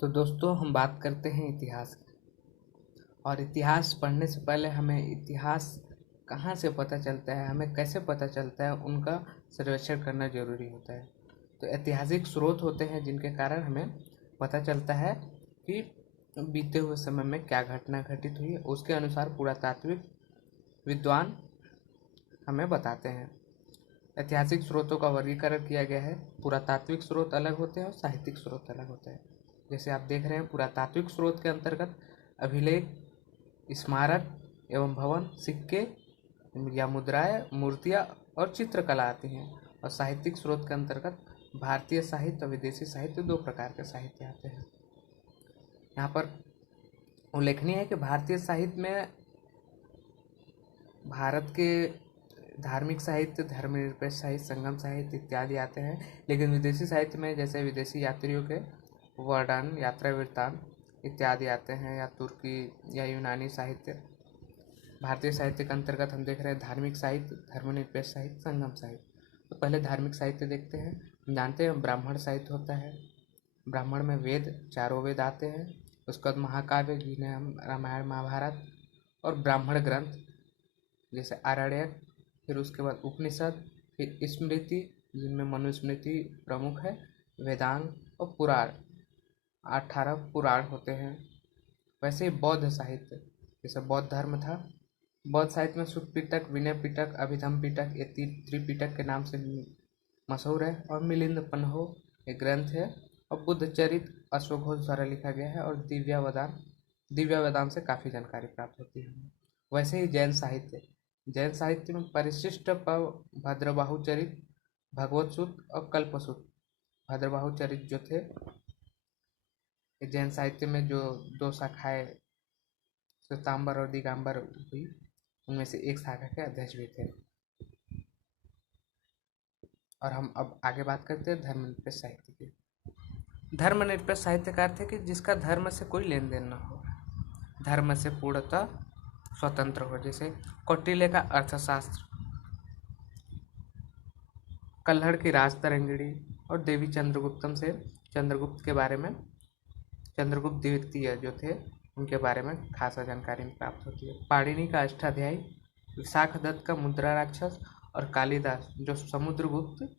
तो दोस्तों हम बात करते हैं इतिहास की। और इतिहास पढ़ने से पहले हमें इतिहास कहाँ से पता चलता है, हमें कैसे पता चलता है, उनका सर्वेक्षण करना जरूरी होता है। तो ऐतिहासिक स्रोत होते हैं जिनके कारण हमें पता चलता है कि बीते हुए समय में क्या घटना घटित हुई, उसके अनुसार पुरातात्विक विद्वान हमें बताते हैं। ऐतिहासिक स्रोतों का वर्गीकरण किया गया है। पुरातात्विक स्रोत अलग होते हैं और साहित्यिक स्रोत अलग होते हैं। जैसे आप देख रहे हैं, पुरातात्विक स्रोत के अंतर्गत अभिलेख, स्मारक एवं भवन, सिक्के या मुद्राएं, मूर्तियां और चित्रकला आती हैं। और साहित्यिक स्रोत के अंतर्गत भारतीय साहित्य और विदेशी साहित्य, दो प्रकार के साहित्य आते हैं। यहाँ पर उल्लेखनीय है कि भारतीय साहित्य में भारत के धार्मिक साहित्य, धर्मनिरपेक्ष साहित्य, संगम साहित्य इत्यादि आते हैं। लेकिन विदेशी साहित्य में जैसे विदेशी यात्रियों के वर्णन, यात्रा वृत्तांत इत्यादि आते हैं, या तुर्की या यूनानी साहित्य। भारतीय साहित्य के अंतर्गत हम देख रहे हैं धार्मिक साहित्य, धर्मनिरपेक्ष साहित्य, संगम साहित्य। तो पहले धार्मिक साहित्य देखते हैं। हम जानते हैं ब्राह्मण साहित्य होता है। ब्राह्मण में वेद, चारों वेद आते हैं। उसके बाद महाकाव्य जिन्हें हम रामायण महाभारत और ब्राह्मण ग्रंथ जैसे आरण्यक, फिर उसके बाद उपनिषद, फिर स्मृति जिनमें मनुस्मृति प्रमुख है, वेदांग और पुराण, 18 पुराण होते हैं। वैसे ही बौद्ध साहित्य, जैसे बौद्ध धर्म था, बौद्ध साहित्य में सुख पिटक, विनय पिटक, अभिधम पिटक ये त्रिपिटक के नाम से मशहूर है। और मिलिंद पन्हो एक ग्रंथ है। और बुद्ध चरित अश्वघोष द्वारा लिखा गया है। और दिव्या वेदांत से काफ़ी जानकारी प्राप्त होती है। वैसे ही जैन साहित्य में परिशिष्ट पव, भद्रबाहु चरित, भगवत सूत्र और कल्पसूत्र। भद्रबाहु चरित जो थे, जैन साहित्य में जो दो शाखाएं श्वेतांबर और दिगंबर हुई, उनमें से एक शाखा के अध्यक्ष भी थे। और हम अब आगे बात करते हैं धर्मनिरपेक्ष साहित्य की। धर्मनिरपेक्ष साहित्य का अर्थ है कि जिसका धर्म से कोई लेन देन न हो, धर्म से पूर्णतः स्वतंत्र हो। जैसे कौटिल्य का अर्थशास्त्र, कल्हड़ की राज तरंगिणी और देवी चंद्रगुप्तम से चंद्रगुप्त के बारे में, चंद्रगुप्त द्वितीय जो थे उनके बारे में खासा जानकारी प्राप्त होती है। पाणिनि का अष्टाध्यायी, विशाखदत्त का मुद्रा राक्षस और कालिदास जो समुद्रगुप्त,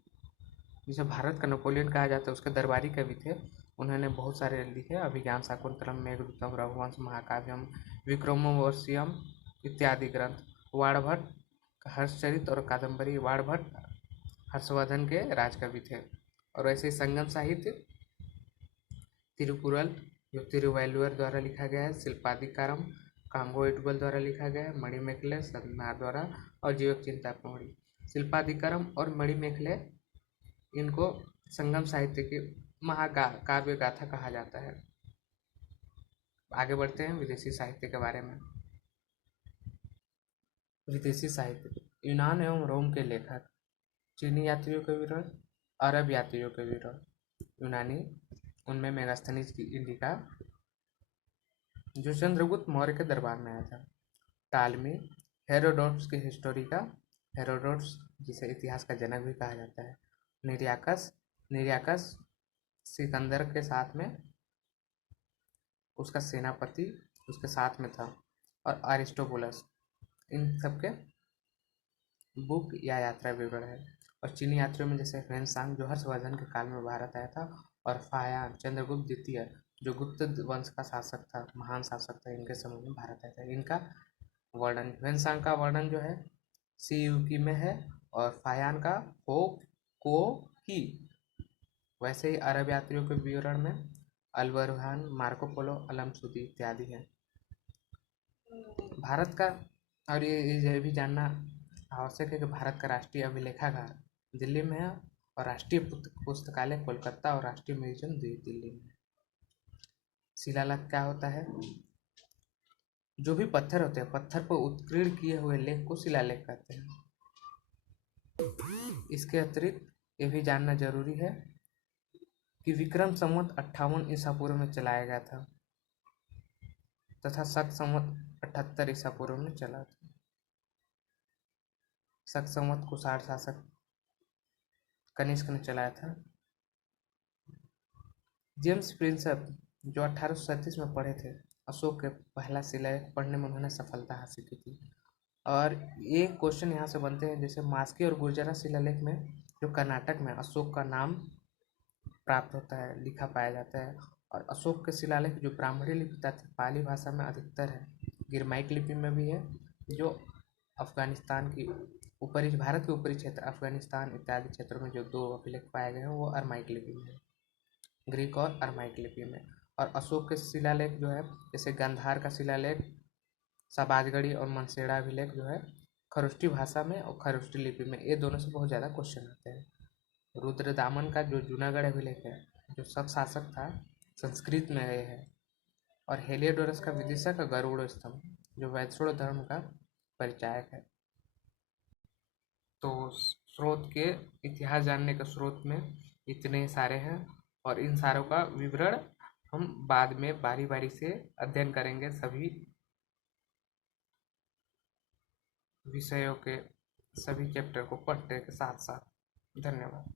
जिसे भारत का नेपोलियन कहा जाता है, उसके दरबारी कवि थे। उन्होंने बहुत सारे लिखे, अभिज्ञान शाकुंतलम, मेघदूतम, रघुवंश, महाकाव्यम, विक्रमोर्वशीयम इत्यादि ग्रंथ। वाणभट्ट हर्षचरित और कादम्बरी, वाणभट्ट हर्षवर्धन के राजकवि थे। और वैसे संगम साहित्य, तिरुकुरल जो तिरुवैलुवर द्वारा लिखा गया है, शिल्पादिकारम कांगो इटबल द्वारा लिखा गया है, मणिमेखले सदनार द्वारा, और जीवक चिंतामणि। शिल्पादिकारम और मणिमेखले, इनको संगम साहित्य की महाकाव्य गाथा कहा जाता है। आगे बढ़ते हैं विदेशी साहित्य के बारे में। विदेशी साहित्य, यूनान एवं रोम के लेखक, चीनी यात्रियों के विवरण, अरब यात्रियों के विवरण। यूनानी, उनमें मेगास्थनीज की इंडिका जो चंद्रगुप्त मौर्य के दरबार में आया था। टालमी, हेरोडोटस की हिस्टोरिका, हेरोडोटस जिसे इतिहास का जनक भी कहा जाता है। निर्याकस सिकंदर के साथ में उसका सेनापति उसके साथ में था। और अरिस्टोबुलस, इन सबके बुक या यात्रा विवरण है। और चीनी यात्रियों में जैसे ह्वेनसांग जो हर्षवर्धन के काल में भारत आया था, और फायान चंद्रगुप्त द्वितीय जो गुप्त वंश का शासक था, महान शासक था, इनके समय में भारत आया था। इनका वर्णन, ह्वेनसांग का वर्णन जो है सीयूकी में है, और फायान का हो को की। वैसे ही अरब यात्रियों के विवरण में अलबरहान, मार्को पोलो, अलमसुदी इत्यादि हैं। भारत का, और ये भी जानना आवश्यक है कि भारत का राष्ट्रीय अभिलेखागार दिल्ली में है, और राष्ट्रीय पुस्तकालय कोलकाता और राष्ट्रीय म्यूजियम दिल्ली में है। शिलालेख क्या होता है? जो भी पत्थर होते हैं, पत्थर पर उत्कीर्ण किए हुए लेख को शिलालेख कहते हैं। इसके अतिरिक्त ये भी जानना जरूरी है कि विक्रम संवत 58 ईसा पूर्व में चलाया गया था, तथा शक संवत 78 ईसा पूर्व में चला था। शक संवत कुषाण शासक कनिष्क ने चलाया था। जेम्स प्रिंसप जो 1837 में पढ़े थे, अशोक के पहला शिलालेख पढ़ने में उन्होंने सफलता हासिल की थी। और ये क्वेश्चन यहाँ से बनते हैं, जैसे मास्की और गुर्जरा शिलालेख में जो कर्नाटक में अशोक का नाम प्राप्त होता है, लिखा पाया जाता है। और अशोक के शिलालेख जो ब्राह्मणी लिपि तथा पाली भाषा में अधिकतर है, गिरमाइक लिपि में भी है, जो अफगानिस्तान की ऊपरी भारत के ऊपरी क्षेत्र अफगानिस्तान इत्यादि क्षेत्रों में जो दो अभिलेख पाए गए हैं वो अरमाइक लिपि में है, ग्रीक और अरमाइक लिपि में। और अशोक के शिलालेख जो है, जैसे गंधार का शिलालेख, सबाजगढ़ी और मनसेड़ा अभिलेख जो है खरोष्टी भाषा में और खरोष्टी लिपि में, ये दोनों से बहुत ज़्यादा क्वेश्चन आते हैं। रुद्रदामन का जो जूनागढ़ अभिलेख है, जो सब शासक था, संस्कृत में है। और हेलियोडोरस का विदिशा का गरुड़ स्तंभ जो वैष्णव धर्म का परिचायक है। तो स्रोत के इतिहास जानने के स्रोत में इतने सारे हैं, और इन सारों का विवरण हम बाद में बारी बारी से अध्ययन करेंगे, सभी विषयों के सभी चैप्टर को पढ़ने के साथ साथ। धन्यवाद।